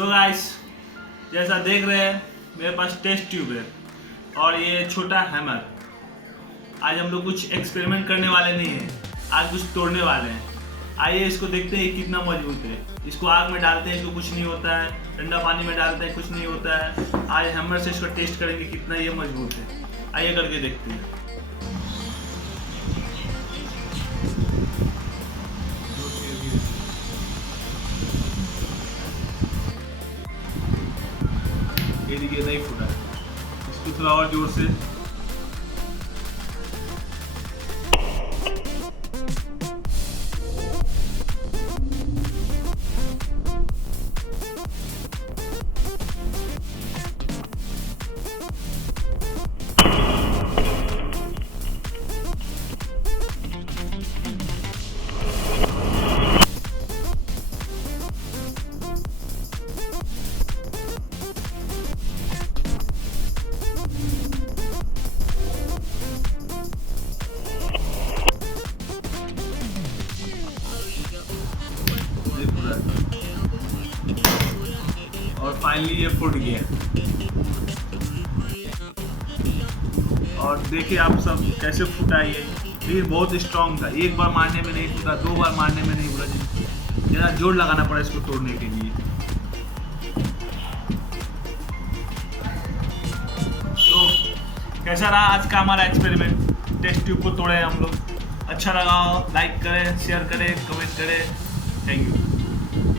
So guys, जैसा देख रहे हैं मेरे पास टेस्ट ट्यूब है और ये छोटा हैमर। आज हम लोग कुछ एक्सपेरिमेंट करने वाले नहीं हैं, आज कुछ तोड़ने वाले हैं। आइए इसको देखते हैं कितना मजबूत है। इसको आग में डालते हैं, इसको कुछ नहीं होता है। ठंडा पानी में डालते हैं, कुछ नहीं होता है। आज हैमर से इसको टेस्ट करेंगे कितना ये मजबूत है। आइए करके देखते हैं। ये देखिए नहीं फूटा, इसको थोड़ा और जोर से। और फाइनली ये फूट गया। और देखिए आप सब कैसे फूटा ये बहुत स्ट्रांग था। एक बार मारने में नहीं फूटा, दो बार मारने में नहीं फूटा, ज़्यादा जोर लगाना पड़ा इसको तोड़ने के लिए। तो कैसा रहा आज का हमारा एक्सपेरिमेंट? टेस्ट ट्यूब को तोड़े हम लोग। अच्छा लगा हो लाइक करें, शेयर करें, कमेंट करें। Thank you.